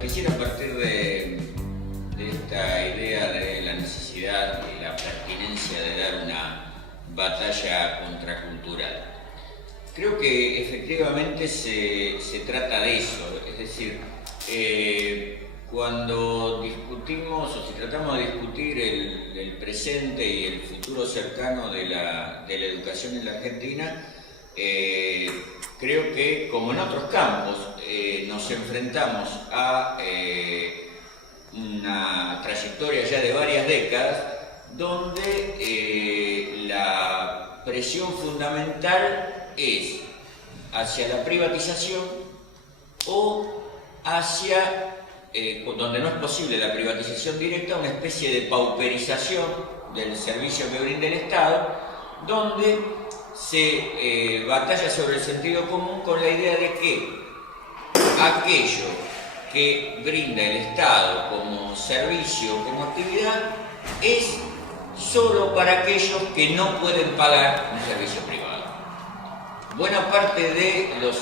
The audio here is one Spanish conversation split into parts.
Quisiera partir de esta idea de la necesidad y la pertinencia de dar una batalla contracultural. Creo que efectivamente se trata de eso, es decir, cuando discutimos o si tratamos de discutir el presente y el futuro cercano de la educación en la Argentina, creo que, como en otros campos, nos enfrentamos a una trayectoria ya de varias décadas donde la presión fundamental es hacia la privatización o hacia, donde no es posible la privatización directa, una especie de pauperización del servicio que brinda el Estado, donde se batalla sobre el sentido común con la idea de que aquello que brinda el Estado como servicio, como actividad, es solo para aquellos que no pueden pagar un servicio privado. Buena parte de los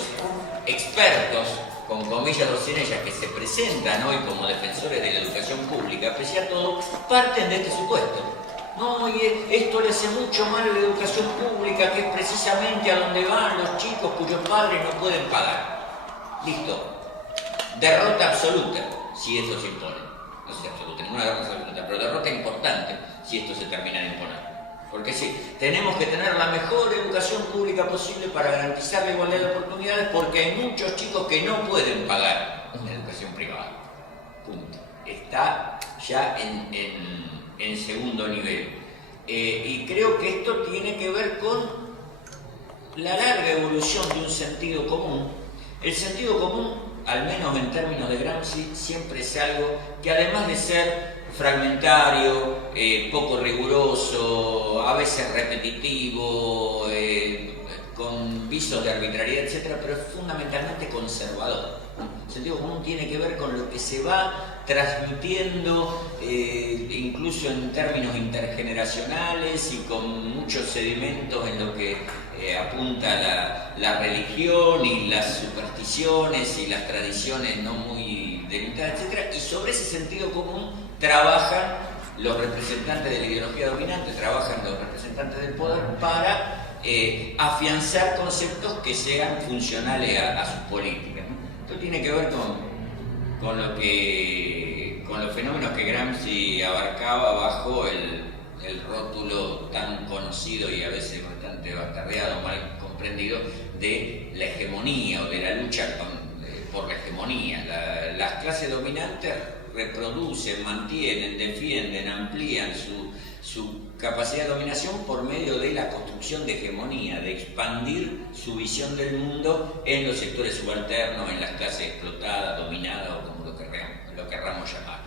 expertos, con comillas o sin ellas, que se presentan hoy como defensores de la educación pública, pese a todo, parten de este supuesto. No, y esto le hace mucho mal a la educación pública, que es precisamente a donde van los chicos cuyos padres no pueden pagar. Listo. Derrota absoluta, si eso se impone. No sé, absoluta, ninguna derrota absoluta, pero derrota importante si esto se termina de imponer. Porque sí, tenemos que tener la mejor educación pública posible para garantizar la igualdad de oportunidades, porque hay muchos chicos que no pueden pagar una educación privada. Punto. Está ya en segundo nivel. Y creo que esto tiene que ver con la larga evolución de un sentido común. El sentido común, al menos en términos de Gramsci, siempre es algo que, además de ser fragmentario, poco riguroso, a veces repetitivo, con visos de arbitrariedad, etc., pero es fundamentalmente conservador. El sentido común tiene que ver con lo que se va transmitiendo, incluso en términos intergeneracionales y con muchos sedimentos en lo que apunta la religión y las supersticiones y las tradiciones no muy delimitadas, etc. Y sobre ese sentido común trabajan los representantes de la ideología dominante, trabajan los representantes del poder para afianzar conceptos que sean funcionales a sus políticas. Esto tiene que ver con los fenómenos que Gramsci abarcaba bajo el rótulo tan conocido y a veces bastante bastardeado, mal comprendido, de la hegemonía o de la lucha por la hegemonía. Las clases dominantes reproducen, mantienen, defienden, amplían su capacidad de dominación por medio de la construcción de hegemonía, de expandir su visión del mundo en los sectores subalternos, en las clases explotadas, dominadas o como lo querramos llamar.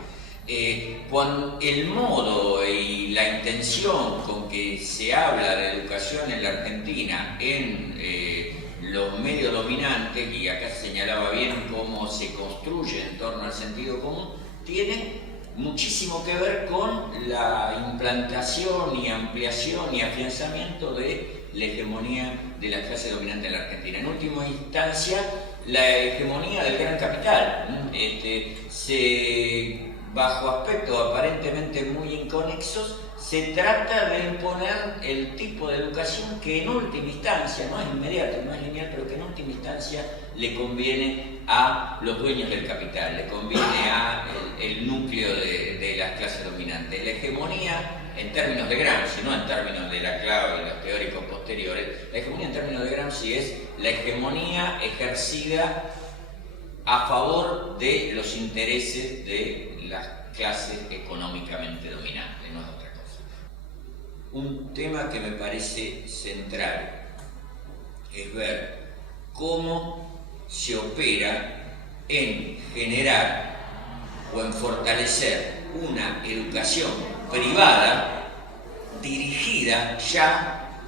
Cuando el modo y la intención con que se habla de educación en la Argentina en los medios dominantes, y acá se señalaba bien cómo se construye en torno al sentido común, tiene muchísimo que ver con la implantación y ampliación y afianzamiento de la hegemonía de la clase dominante en la Argentina. En última instancia, la hegemonía del gran capital. Bajo aspectos aparentemente muy inconexos, se trata de imponer el tipo de educación que en última instancia, no es inmediato, no es lineal, pero que en última instancia le conviene a los dueños del capital, le conviene a el núcleo de las clases dominantes. La hegemonía, en términos de Gramsci, no en términos de la clave y los teóricos posteriores, la hegemonía en términos de Gramsci es la hegemonía ejercida a favor de los intereses de las clases económicamente dominantes, no es otra cosa. Un tema que me parece central es ver cómo se opera en generar o en fortalecer una educación privada dirigida ya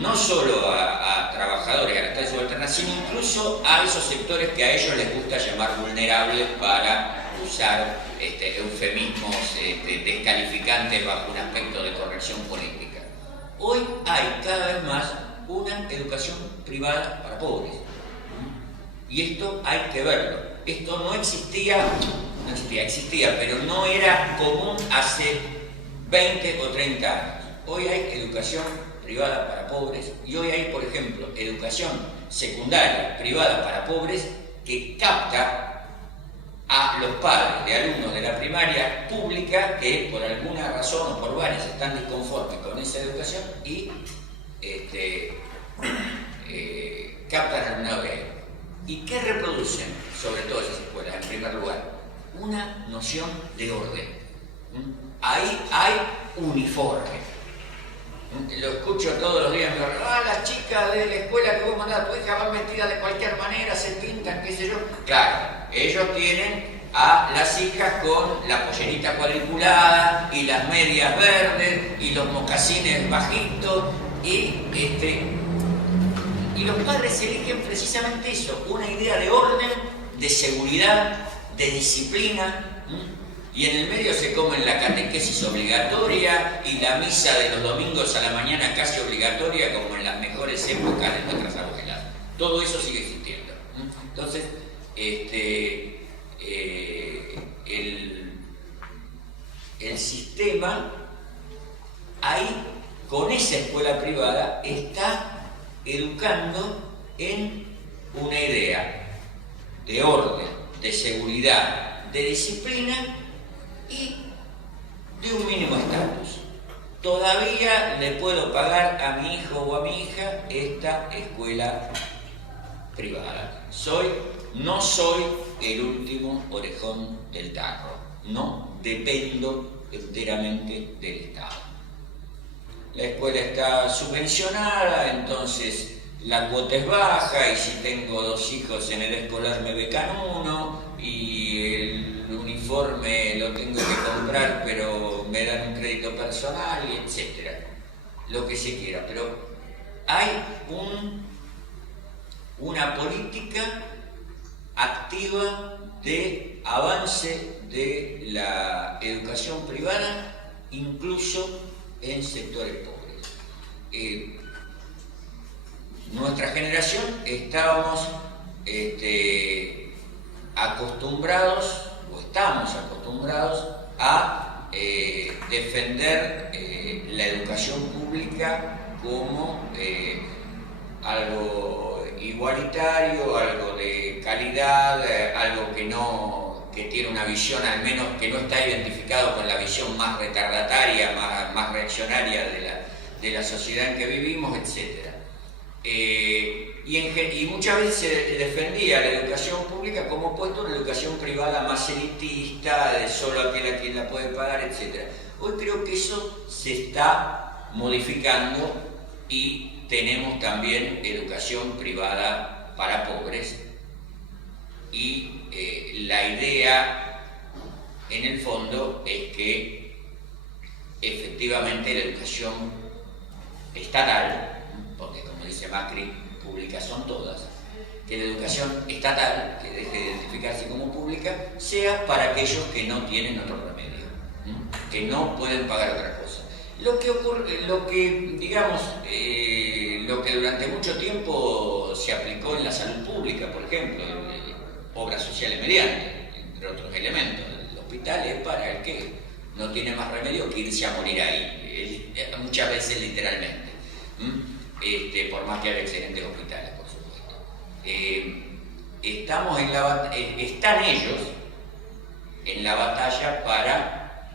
no solo a trabajadores, a las clases subalternas, sino incluso a esos sectores que a ellos les gusta llamar vulnerables para usar eufemismos descalificantes bajo un aspecto de corrección corrección política. Hoy hay cada vez más una educación privada para pobres. Y esto hay que verlo. Esto no existía, pero no era común hace 20 o 30 años. Hoy hay educación privada para pobres y hoy hay, por ejemplo, educación secundaria privada para pobres que capta a los padres de alumnos de la primaria pública que por alguna razón o por varias están disconformes con esa educación y captan al alumnado de ahí. ¿Y qué reproducen sobre todo esas escuelas? En primer lugar, una noción de orden. Ahí hay uniforme. Lo escucho todos los días, me dicen, las chicas de la escuela que vos mandás a tu hija van vestidas de cualquier manera, se pintan, qué sé yo. Claro, ellos tienen a las hijas con la pollerita cuadriculada y las medias verdes y los mocasines bajitos y los padres eligen precisamente eso, una idea de orden, de seguridad, de disciplina. Y en el medio se comen la catequesis obligatoria y la misa de los domingos a la mañana casi obligatoria, como en las mejores épocas de nuestras abuelas. Todo eso sigue existiendo. Entonces, el sistema ahí, con esa escuela privada, está educando en una idea de orden, de seguridad, de disciplina y de un mínimo estatus. Todavía le puedo pagar a mi hijo o a mi hija esta escuela privada. No soy el último orejón del tarro, no dependo enteramente del Estado. La escuela está subvencionada, entonces la cuota es baja y si tengo 2 hijos en el escolar me becan uno y el uniforme lo tengo que comprar pero me dan un crédito personal y etcétera, lo que se quiera. Pero hay una política activa de avance de la educación privada, incluso en sectores pobres. Nuestra generación estábamos acostumbrados, o estamos acostumbrados a defender la educación pública como algo igualitario, algo de calidad, algo que tiene una visión, al menos que no está identificado con la visión más retardataria, más reaccionaria de la sociedad en que vivimos, etc. Y muchas veces se defendía la educación pública como opuesto a una educación privada más elitista, de solo aquel a quien la puede pagar, etc. Hoy creo que eso se está modificando y tenemos también educación privada para pobres y la idea en el fondo es que efectivamente la educación estatal, porque como dice Macri, públicas son todas, que la educación estatal, que deje de identificarse como pública, sea para aquellos que no tienen otro remedio, que no pueden pagar otra cosa. Lo que durante mucho tiempo se aplicó en la salud pública, por ejemplo, obras sociales mediante, entre otros elementos. El hospital es para el que no tiene más remedio que irse a morir ahí, muchas veces literalmente, por más que haya excelentes hospitales, por supuesto. Están ellos en la batalla para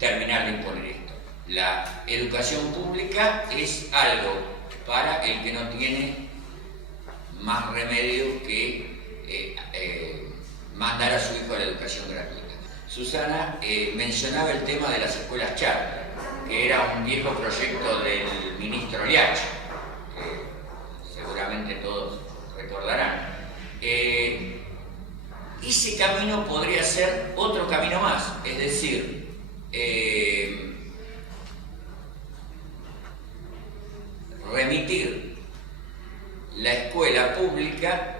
terminar de imponer esto. La educación pública es algo para el que no tiene más remedio que mandar a su hijo a la educación gratuita. Susana mencionaba el tema de las escuelas charter, que era un viejo proyecto del ministro Liach, que seguramente todos recordarán. Ese camino podría ser otro camino más, es decir, remitir la escuela pública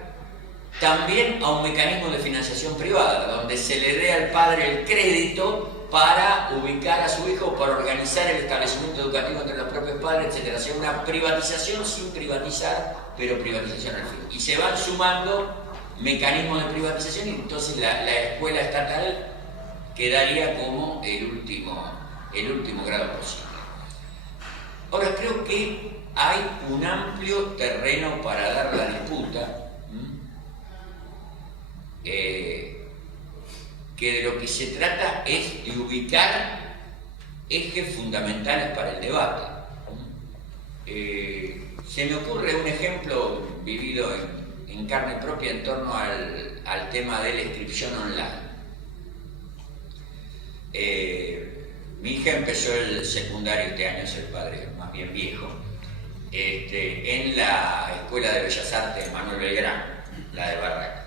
también a un mecanismo de financiación privada, donde se le dé al padre el crédito para ubicar a su hijo, para organizar el establecimiento educativo entre los propios padres, etc. O sea, una privatización sin privatizar, pero privatización al fin. Y se van sumando mecanismos de privatización y entonces la escuela estatal quedaría como el último grado posible. Ahora, creo que hay un amplio terreno para dar la disputa, que de lo que se trata es de ubicar ejes fundamentales para el debate. Se me ocurre un ejemplo vivido en carne propia en torno al tema de la inscripción online. Mi hija empezó el secundario este año, es el padre más bien viejo, en la Escuela de Bellas Artes Manuel Belgrano, la de Barraca.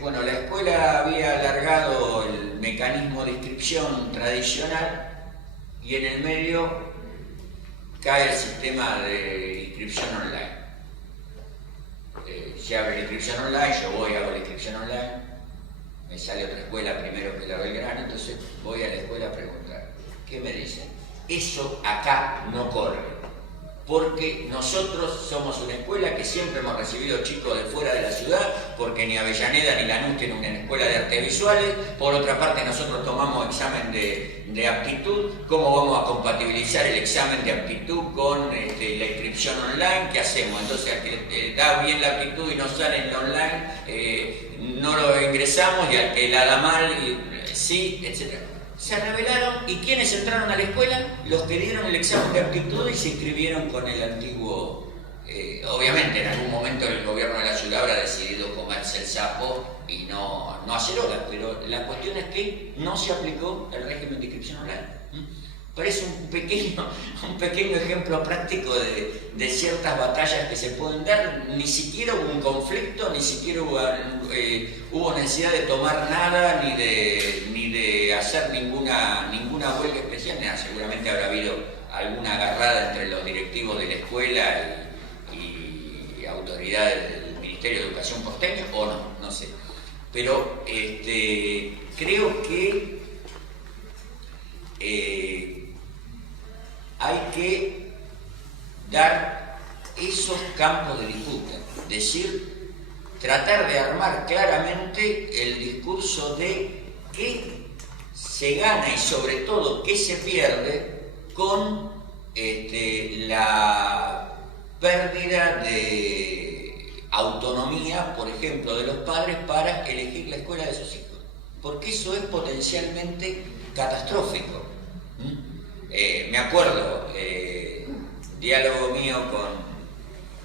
Bueno, la escuela había alargado el mecanismo de inscripción tradicional y en el medio cae el sistema de inscripción online. Se abre la inscripción online, yo voy, hago la inscripción online, me sale otra escuela primero que la Belgrano, entonces voy a la escuela a preguntar, ¿qué me dicen? Eso acá no corre, porque nosotros somos una escuela que siempre hemos recibido chicos de fuera de la ciudad, porque ni Avellaneda ni Lanús tienen una escuela de artes visuales. Por otra parte, nosotros tomamos examen de aptitud. ¿Cómo vamos a compatibilizar el examen de aptitud con la inscripción online? ¿Qué hacemos? Entonces, al que da bien la aptitud y no sale en la online, no lo ingresamos, y al que la da mal, sí, etc. Se revelaron, ¿y quiénes entraron a la escuela? Los que dieron el examen de aptitud y se inscribieron con el antiguo. Obviamente, en algún momento el gobierno de la ciudad habrá decidido comerse el sapo y no hacer horas, pero la cuestión es que no se aplicó el régimen de inscripción online. Parece un pequeño ejemplo práctico de ciertas batallas que se pueden dar. Ni siquiera hubo un conflicto, ni siquiera hubo necesidad de tomar nada, ni de hacer ninguna huelga especial. Seguramente habrá habido alguna agarrada entre los directivos de la escuela y autoridades del Ministerio de Educación porteño, o no sé. Pero creo que hay que dar esos campos de disputa, decir, tratar de armar claramente el discurso de qué se gana y sobre todo qué se pierde con la pérdida de autonomía, por ejemplo, de los padres para elegir la escuela de sus hijos, porque eso es potencialmente catastrófico. Me acuerdo, diálogo mío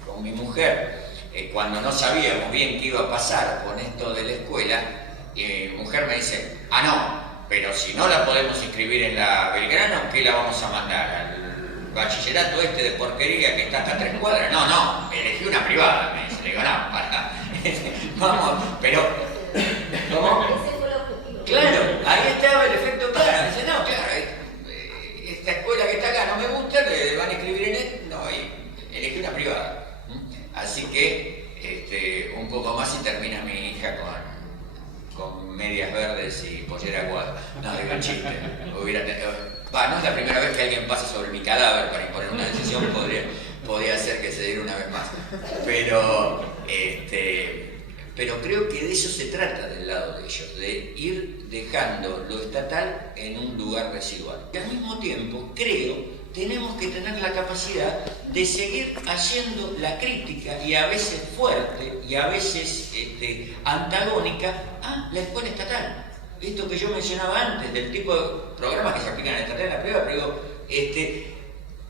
con mi mujer, cuando no sabíamos bien qué iba a pasar con esto de la escuela, y mi mujer me dice, no, pero si no la podemos inscribir en la Belgrano, ¿qué la vamos a mandar? ¿Al bachillerato de porquería que está acá a 3 cuadras? No, elegí una privada, me dice. Le digo, vamos, pero... ¿Cómo? Claro, ahí estaba el efecto claro. Me dice, claro, esta escuela que está acá no me gusta, le van a inscribir en él, y elegí una privada. Así que un poco más y termina mi hija con medias verdes y pollera aguada. No, digo, chiste. No es la primera vez que alguien pasa sobre mi cadáver para imponer una decisión, podría ser que se diera una vez más. Pero creo que de eso se trata del lado de ellos, de ir dejando lo estatal en un lugar residual. Y al mismo tiempo, creo, tenemos que tener la capacidad de seguir haciendo la crítica, y a veces fuerte, y a veces antagónica, a la escuela estatal. Esto que yo mencionaba antes, del tipo de programas que se aplican en la estatal y en la privada, pero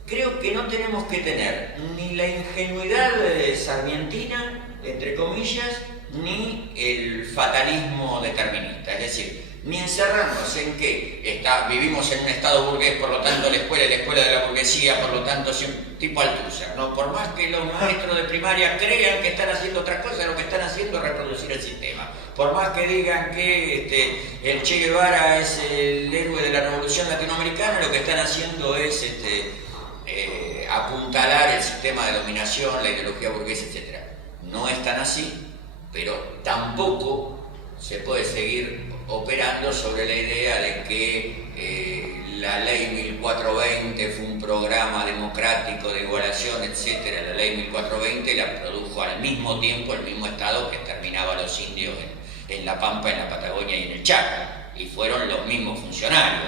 creo que no tenemos que tener ni la ingenuidad sarmientina, entre comillas, ni el fatalismo determinista, es decir, ni encerrarnos en que vivimos en un estado burgués, por lo tanto la escuela es la escuela de la burguesía, por lo tanto es un tipo Althusser, ¿no? Por más que los maestros de primaria crean que están haciendo otras cosas, lo que están haciendo es reproducir el sistema. Por más que digan que el Che Guevara es el héroe de la revolución latinoamericana, lo que están haciendo es apuntalar el sistema de dominación, la ideología burguesa, etc. No es tan así, pero tampoco se puede seguir operando sobre la idea de que la ley 1420 fue un programa democrático de igualación, etc. La ley 1420 la produjo al mismo tiempo el mismo Estado que exterminaba a los indios en La Pampa, en la Patagonia y en el Chaco, y fueron los mismos funcionarios,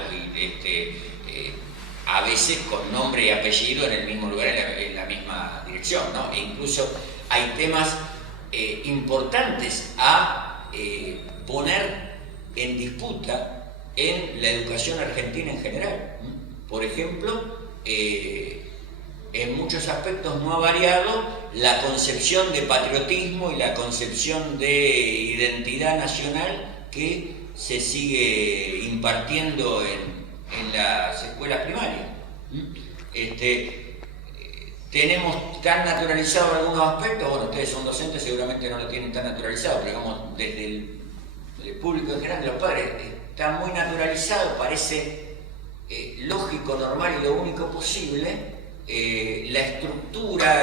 a veces con nombre y apellido en el mismo lugar, en la misma dirección, ¿no? E incluso hay temas importantes a poner en disputa en la educación argentina en general. Por ejemplo, en muchos aspectos no ha variado la concepción de patriotismo y la concepción de identidad nacional que se sigue impartiendo en las escuelas primarias. Tenemos tan naturalizado algunos aspectos, bueno, ustedes son docentes, seguramente no lo tienen tan naturalizado, pero digamos, desde el público en general, de los padres, está muy naturalizado, parece lógico, normal y lo único posible, la estructura,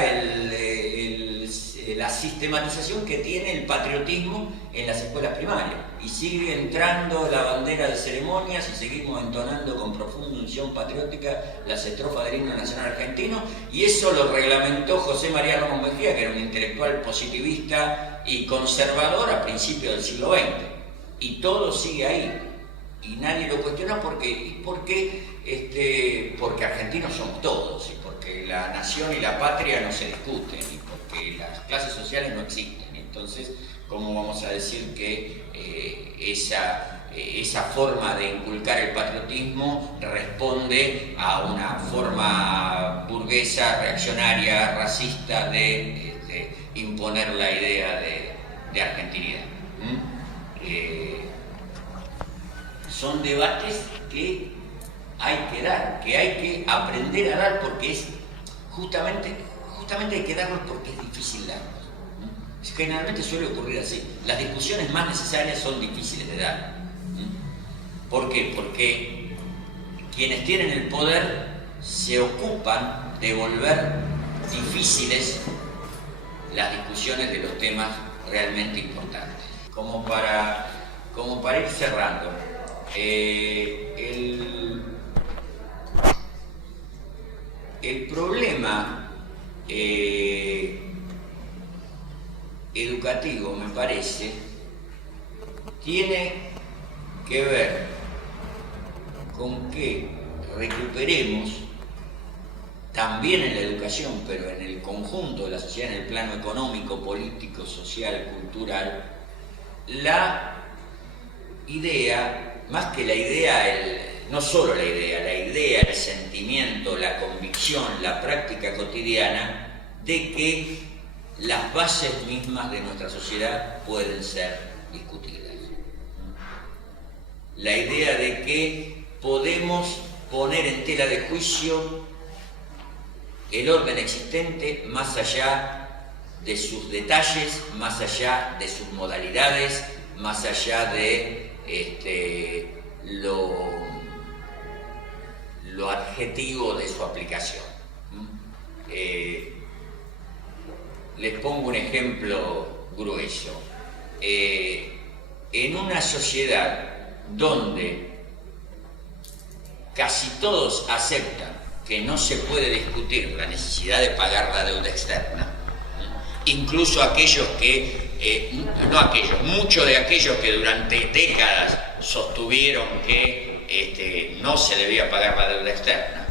la sistematización que tiene el patriotismo en las escuelas primarias, y sigue entrando la bandera de ceremonias y seguimos entonando con profunda unción patriótica las estrofas del himno nacional argentino, y eso lo reglamentó José María Ramos Mejía, que era un intelectual positivista y conservador a principios del siglo XX, y todo sigue ahí y nadie lo cuestiona. Porque argentinos somos todos, y porque la nación y la patria no se discuten, y porque las clases sociales no existen. Entonces, ¿cómo vamos a decir que esa forma de inculcar el patriotismo responde a una forma burguesa, reaccionaria, racista de imponer la idea de argentinidad? Son debates que hay que dar, que hay que aprender a dar, porque es justamente hay que darlos porque es difícil darlos. Generalmente suele ocurrir así. Las discusiones más necesarias son difíciles de dar. ¿Por qué? Porque quienes tienen el poder se ocupan de volver difíciles las discusiones de los temas realmente importantes. Como para ir cerrando, el problema educativo, me parece, tiene que ver con que recuperemos también en la educación, pero en el conjunto de la sociedad, en el plano económico, político, social, cultural, la idea, más que la idea, no solo la idea, el sentimiento, la convicción, la práctica cotidiana de que las bases mismas de nuestra sociedad pueden ser discutidas. La idea de que podemos poner en tela de juicio el orden existente más allá de sus detalles, más allá de sus modalidades, más allá de lo adjetivo de su aplicación. Les pongo un ejemplo grueso. En una sociedad donde casi todos aceptan que no se puede discutir la necesidad de pagar la deuda externa, incluso muchos de aquellos que durante décadas sostuvieron que no se debía pagar la deuda externa,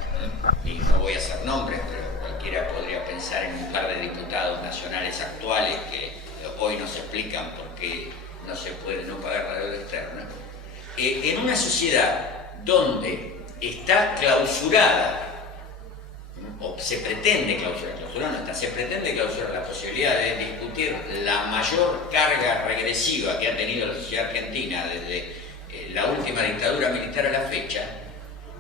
y no voy a hacer nombres, pero cualquiera podría pensar en un par de diputados nacionales actuales que hoy nos explican por qué no se puede no pagar la deuda externa. En una sociedad donde está clausurada, o se pretende clausurar la posibilidad de discutir la mayor carga regresiva que ha tenido la sociedad argentina desde la última dictadura militar a la fecha,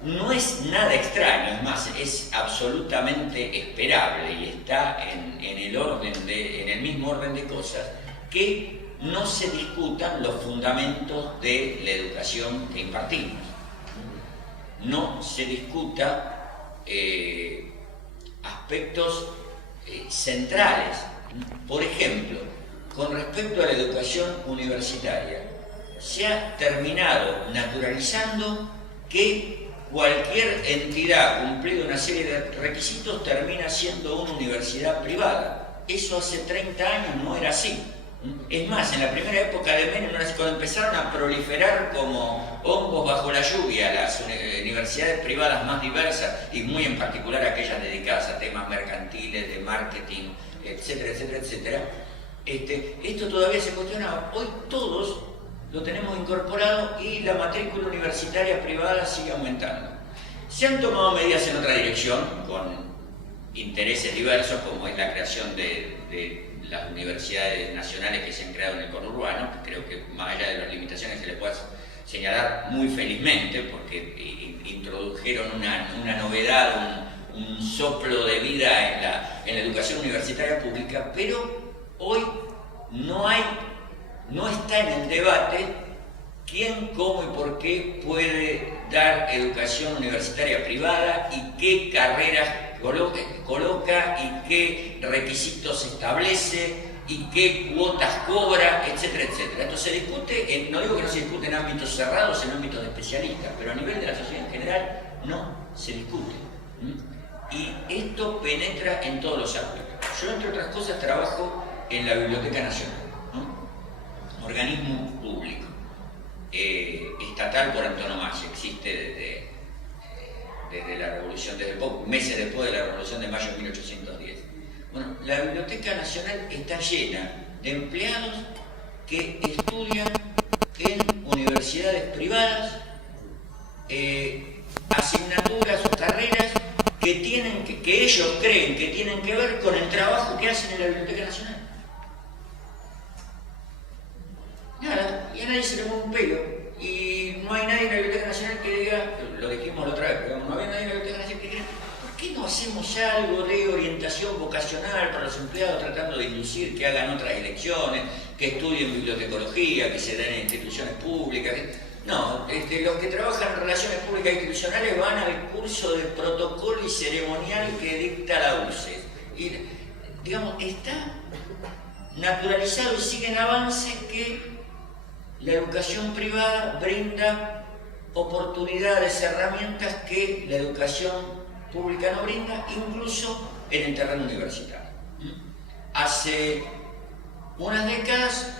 no es nada extraño, es más, es absolutamente esperable y está en el mismo orden de cosas que no se discutan los fundamentos de la educación que impartimos. No se discuta aspectos centrales. Por ejemplo, con respecto a la educación universitaria, se ha terminado naturalizando que cualquier entidad cumplida una serie de requisitos termina siendo una universidad privada. Eso hace 30 años no era así. Es más, en la primera época de Menem, cuando empezaron a proliferar como hongos bajo la lluvia las universidades privadas más diversas, y muy en particular aquellas dedicadas a temas mercantiles, de marketing, etcétera, etcétera, etcétera, esto todavía se cuestionaba. Hoy todos lo tenemos incorporado y la matrícula universitaria privada sigue aumentando. Se han tomado medidas en otra dirección, con intereses diversos, como es la creación de las universidades nacionales que se han creado en el conurbano, que creo que más allá de las limitaciones se les puede señalar muy felizmente, porque introdujeron una novedad, un soplo de vida en la educación universitaria pública, pero hoy no está en el debate quién, cómo y por qué puede dar educación universitaria privada y qué carreras coloca y qué requisitos establece y qué cuotas cobra, etcétera, etcétera. Esto se discute, no digo que no se discute en ámbitos cerrados, en ámbitos de especialistas, pero a nivel de la sociedad en general no se discute. Y esto penetra en todos los ámbitos. Yo, entre otras cosas, trabajo en la Biblioteca Nacional, organismo público, estatal por antonomasia, existe desde la revolución, meses después de la revolución de mayo de 1810. Bueno, la Biblioteca Nacional está llena de empleados que estudian en universidades privadas, asignaturas o carreras que ellos creen que tienen que ver con el trabajo que hacen en la Biblioteca Nacional. Nada, y a nadie se le mueve un pelo. Y no hay nadie en la Biblioteca Nacional que diga, lo dijimos la otra vez, pero no había nadie en la Biblioteca Nacional que diga, ¿por qué no hacemos algo de orientación vocacional para los empleados, tratando de inducir que hagan otras elecciones, que estudien bibliotecología, que se den en instituciones públicas? No, los que trabajan en relaciones públicas e institucionales van al curso de protocolo y ceremonial que dicta la UCE. Y, digamos, está naturalizado y sigue en avance que la educación privada brinda oportunidades, herramientas que la educación pública no brinda, incluso en el terreno universitario. Hace unas décadas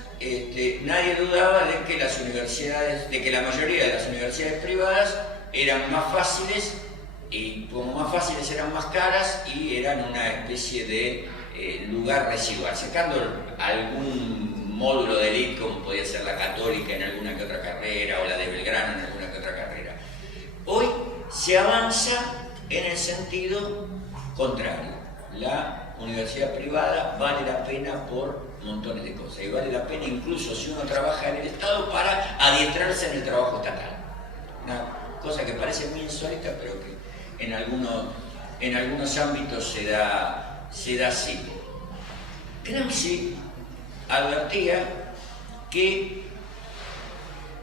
nadie dudaba de que la mayoría de las universidades privadas eran más fáciles, y como más fáciles eran más caras y eran una especie de lugar residual, sacando algún módulo de élite como podía ser la Católica en alguna que otra carrera o la de Belgrano en alguna que otra carrera. Hoy se avanza en el sentido contrario. La universidad privada vale la pena por montones de cosas, y vale la pena incluso si uno trabaja en el Estado para adiestrarse en el trabajo estatal. Una cosa que parece muy insólita, pero que en algunos ámbitos se da así. Gramsci advertía que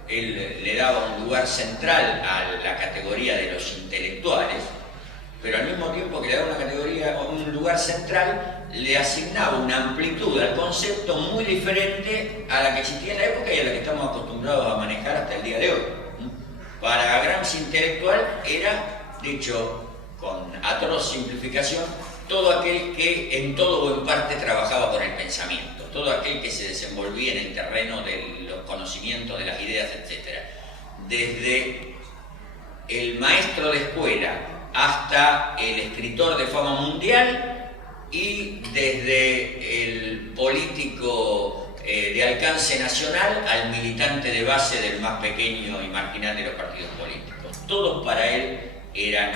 él le daba un lugar central a la categoría de los intelectuales, pero al mismo tiempo que le daba un lugar central, le asignaba una amplitud al concepto muy diferente a la que existía en la época y a la que estamos acostumbrados a manejar hasta el día de hoy. Para Gramsci, intelectual era, dicho con atroz simplificación, todo aquel que en todo o en parte trabajaba con el pensamiento, todo aquel que se desenvolvía en el terreno de los conocimientos, de las ideas, etc. Desde el maestro de escuela hasta el escritor de fama mundial y desde el político de alcance nacional al militante de base del más pequeño y marginal de los partidos políticos. Todos para él eran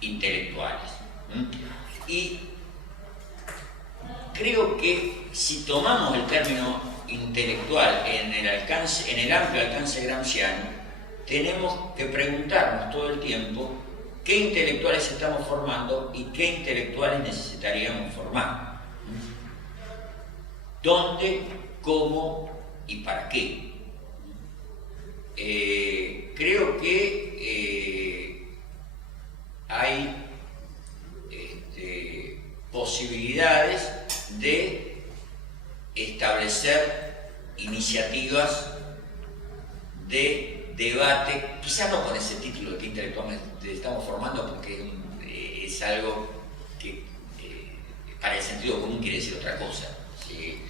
intelectuales. Y creo que si tomamos el término intelectual en el amplio alcance gramsciano, tenemos que preguntarnos todo el tiempo qué intelectuales estamos formando y qué intelectuales necesitaríamos formar. ¿Dónde, cómo y para qué? Creo que hay posibilidades de establecer iniciativas de debate, quizás no con ese título que intelectualmente estamos formando, porque es algo que para el sentido común quiere decir otra cosa. Si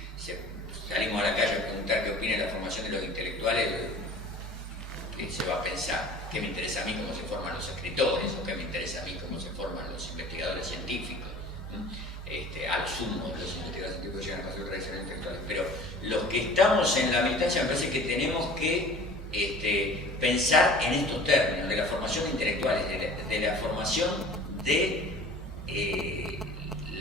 salimos a la calle a preguntar qué opina de la formación de los intelectuales, ¿qué se va a pensar? ¿Qué me interesa a mí cómo se forman los escritores? ¿O qué me interesa a mí cómo se forman los investigadores científicos? A lo sumo, los investigadores científicos llegan a pasar tradiciones intelectuales. Pero los que estamos en la militancia me parece que tenemos que pensar en estos términos, de la formación de intelectuales, de la formación de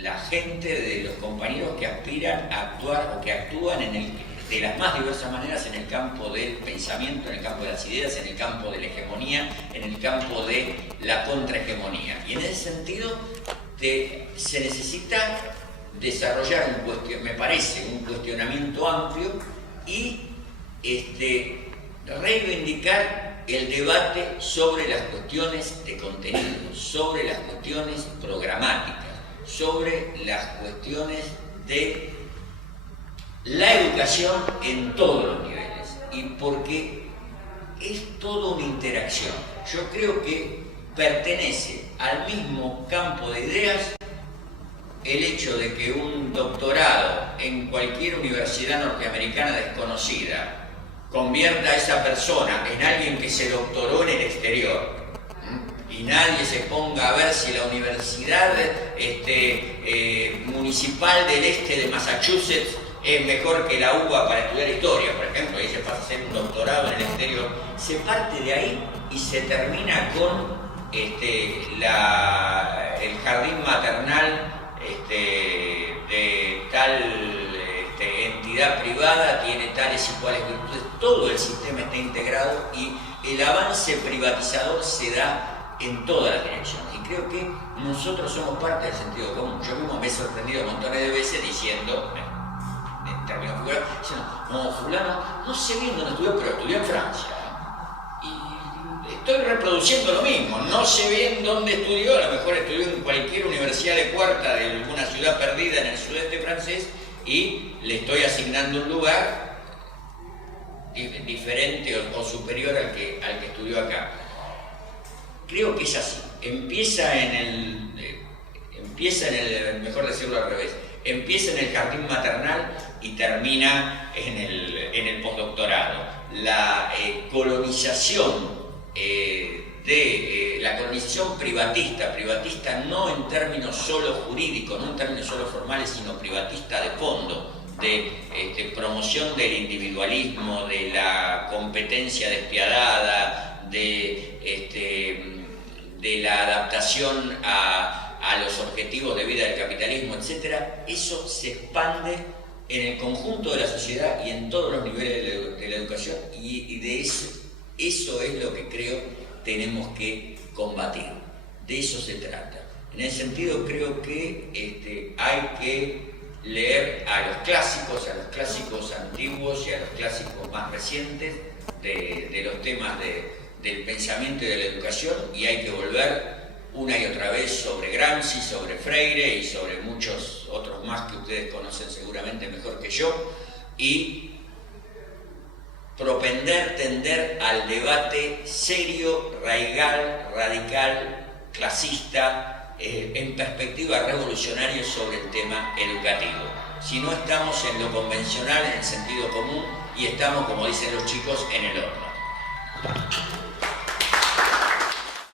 la gente, de los compañeros que aspiran a actuar o que actúan de las más diversas maneras en el campo del pensamiento, en el campo de las ideas, en el campo de la hegemonía, en el campo de la contrahegemonía. Y en ese sentido se necesita desarrollar me parece, un cuestionamiento amplio y reivindicar el debate sobre las cuestiones de contenido, sobre las cuestiones programáticas, sobre las cuestiones de la educación en todos los niveles, y porque es toda una interacción. Yo creo que pertenece al mismo campo de ideas el hecho de que un doctorado en cualquier universidad norteamericana desconocida convierta a esa persona en alguien que se doctoró en el exterior, y nadie se ponga a ver si la Universidad Municipal del Este de Massachusetts es mejor que la UBA para estudiar historia, por ejemplo, y se pasa a hacer un doctorado en el exterior. Se parte de ahí y se termina con el jardín maternal de tal entidad privada tiene tales y cuales virtudes. Todo el sistema está integrado y el avance privatizador se da en todas las direcciones. Y creo que nosotros somos parte del sentido común. Yo mismo me he sorprendido montones de veces diciendo, en términos figurados, no, fulano, no sé bien dónde estudió, pero estudió en Francia. Y estoy reproduciendo lo mismo. No sé bien dónde estudió, a lo mejor estudió en cualquier universidad de cuarta de alguna ciudad perdida en el sudeste francés, y le estoy asignando un lugar diferente o superior al que estudió acá. Creo que es así. Empieza en el, mejor decirlo al revés, empieza en el jardín maternal y termina en el postdoctorado. La colonización la colonización privatista no en términos solo jurídicos, no en términos solo formales, sino privatista de fondo, de promoción del individualismo, de la competencia despiadada, de la adaptación a los objetivos de vida del capitalismo, etc. Eso se expande en el conjunto de la sociedad y en todos los niveles de la educación, y de eso es lo que creo tenemos que combatir. De eso se trata. En ese sentido creo que hay que leer a los clásicos antiguos y a los clásicos más recientes de los temas del pensamiento y de la educación, y hay que volver una y otra vez sobre Gramsci, sobre Freire y sobre muchos otros más que ustedes conocen seguramente mejor que yo, y tender al debate serio, radical, clasista, en perspectiva revolucionaria sobre el tema educativo. Si no estamos en lo convencional, en el sentido común, y estamos, como dicen los chicos, en el horno.